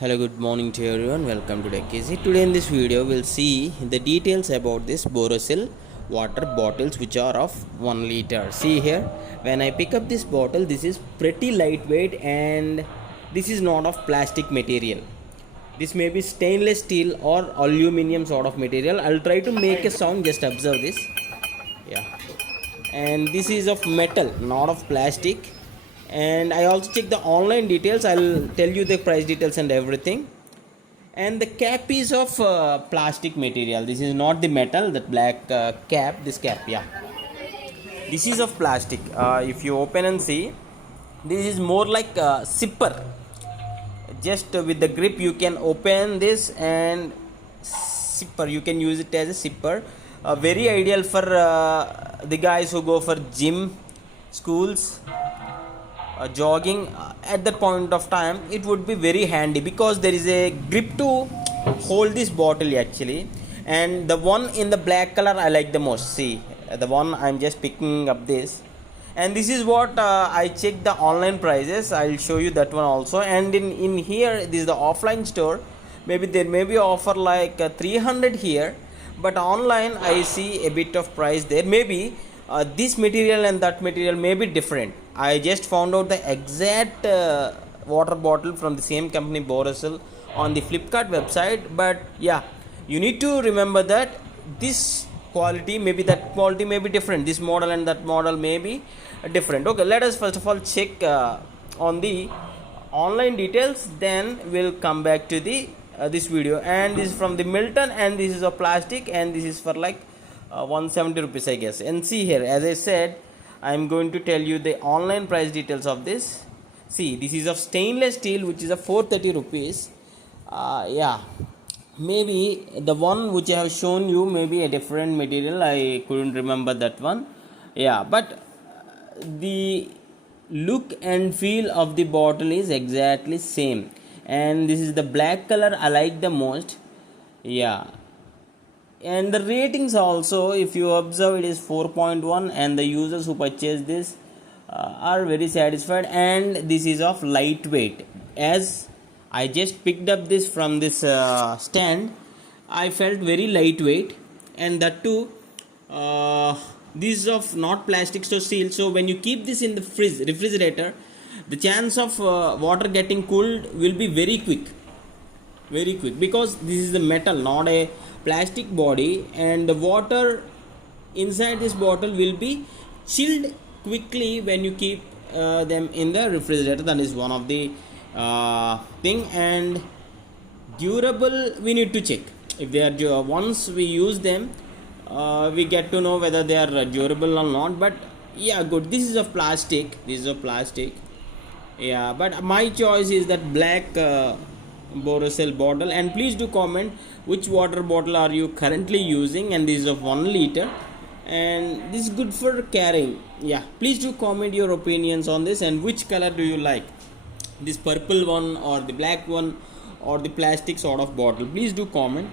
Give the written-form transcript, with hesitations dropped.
Hello, good morning to everyone. Welcome to TechEasy. Today in this video, we'll see the details about this Borosil water bottles which are of 1 liter. See here, when I pick up this bottle, this is pretty lightweight and this is not of plastic material. This may be stainless steel or aluminum sort of material. I'll try to make a sound, just observe this. Yeah, and this is of metal, not of plastic. And I also check the online details. I'll tell you the price details and everything. And the cap is of plastic material. This is not the metal, that black cap. This cap, yeah, this is of plastic. If you open and see, this is more like a zipper. Just with the grip you can open this and zipper, you can use it as a zipper. Very ideal for the guys who go for gym, schools, jogging. At that point of time it would be very handy because there is a grip to hold this bottle actually. And the one in the black color I like the most. See, the one I'm just picking up this, and this is what I checked the online prices. I'll show you that one also. And in here, this is the offline store. Maybe there may be offer like 300 here, but online I see a bit of price there. Maybe this material and that material may be different. I just found out the exact water bottle from the same company Borosil on the Flipkart website. But yeah, you need to remember that this quality, maybe that quality may be different. This model and that model may be different. Okay, let us first of all check on the online details, then we'll come back to the this video. And this is from the Milton, and this is a plastic, and this is for like 170 rupees I guess. And see here, as I said, I'm going to tell you the online price details of this. See, this is of stainless steel, which is a 430 rupees. Yeah, maybe the one which I have shown you may be a different material. I couldn't remember that one. Yeah, but the look and feel of the bottle is exactly same. And this is the black color I like the most. Yeah, and the ratings also, if you observe, it is 4.1, and the users who purchase this are very satisfied. And this is of lightweight. As I just picked up this from this stand, I felt very lightweight. And that too, this is of not plastic, so steel. So when you keep this in the refrigerator, the chance of water getting cooled will be very quick, because this is the metal, not a plastic body. And the water inside this bottle will be chilled quickly when you keep them in the refrigerator. That is one of the thing. And durable, we need to check if they are once we use them, we get to know whether they are durable or not. But yeah, good. This is of plastic, yeah, but my choice is that black Borosil bottle. And please do comment which water bottle are you currently using. And this is of 1 liter, and this is good for carrying. Yeah, please do comment your opinions on this. And which color do you like, this purple one or the black one or the plastic sort of bottle? Please do comment.